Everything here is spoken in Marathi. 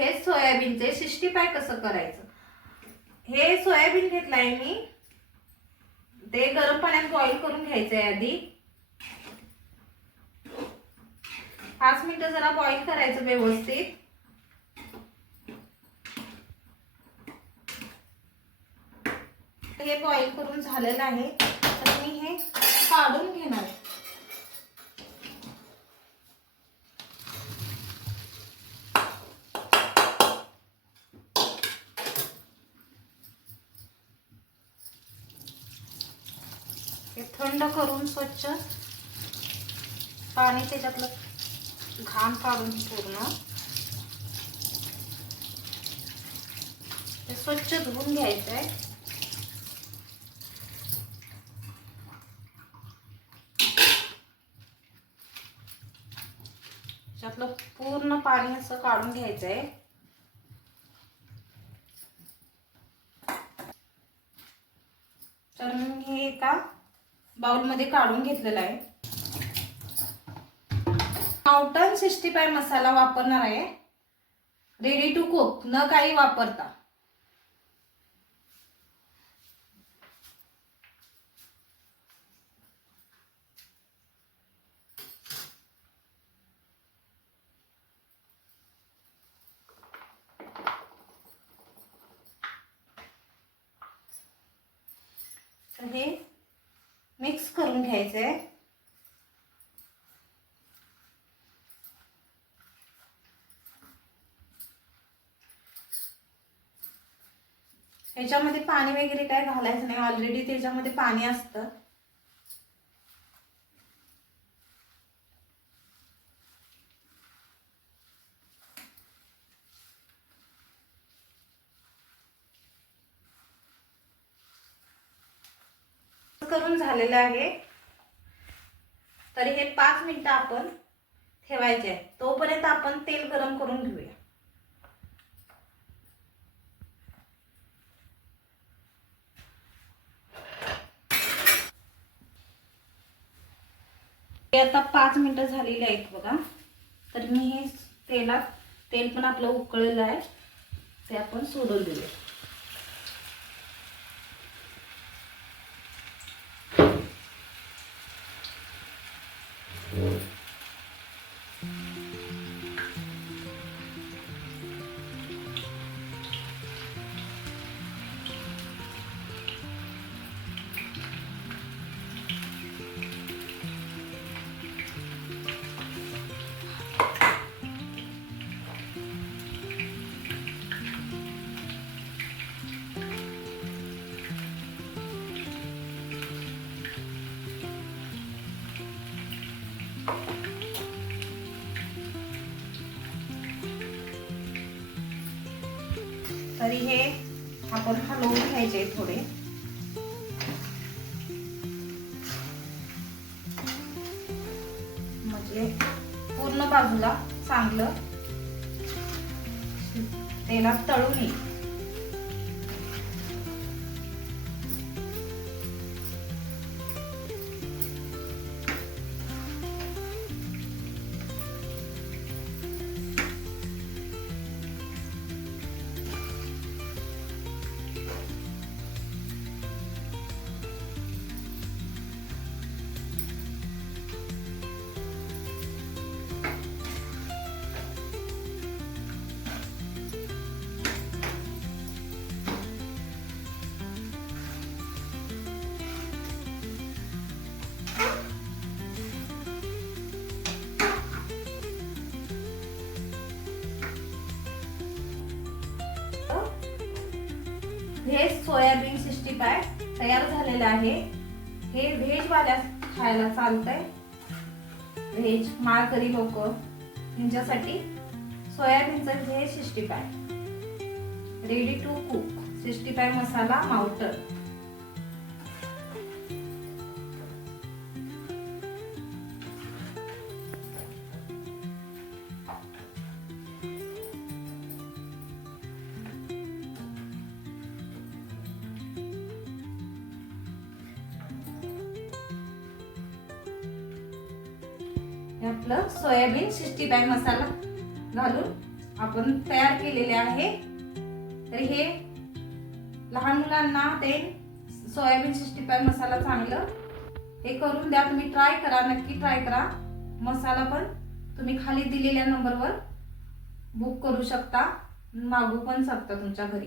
हे सोयाबीनचे 65 कसं करायचं। हे सोयाबीन घेतलाय मी, ते गरम पाण्यात बॉईल करून घ्यायचंय आधी। 5 मिनिटं जरा बॉईल करायचं व्यवस्थित। हे बॉईल करून झालेलं आहे, तर मी हे काढून घेणार आहे। हे थंड करून स्वच्छ पाणी त्याच्यातलं घाण काढून पूर्ण ते स्वच्छ धुवून घ्यायचं आहे। त्यातलं पूर्ण पाणी असं काढून घ्यायचं आहे। तर मी हे एका बाउल मध्ये काढून घेतलेला आहे। माउंटन 65 मसाला वापरणार आहे, रेडी टू कुक, न काही वापरता। तर हे मिक्स करून घ्यायचंय। ह्याच्यामध्ये पाणी वगैरे काय घालायचं नाही, ऑलरेडी त्याच्यामध्ये पाणी असतं। करून झालेलं आहे, तर हे 5 मिनिटं आपण ठेवायचे आहे। तोपर्यंत आपण तेल गरम करून घेऊया। हे आता 5 मिनिटं झालेली आहेत बघा। तर मी हे तेल पण आपलं उकळलेलं आहे, ते आपण सोडून देऊया। तरी हे आपण हलवून घ्यायचे थोडे। म्हणजे पूर्ण बाजूला चांगलं तेलात तळून येईल। व्हेज सोयाबीन 65 तयार झालेलं आहे। हे व्हेज वाल्या खायला चालतंय, व्हेज माळकरी लोक यांच्यासाठी सोयाबीनचं व्हेज 65 रेडी टू कुक 65 मसाला माउंटन। आपलं सोयाबीन 65 मसाला घालून आपण तयार केलेले आहे. तर हे लहान मुलांना ते सोयाबीन 65 मसाला चांगलं हे करून द्या. तुम्ही ट्राय करा, नक्की ट्राय करा. मसाला पण तुम्ही खाली दिलेल्या नंबरवर बुक करू शकता, मागवू पण शकता तुमच्या घरी.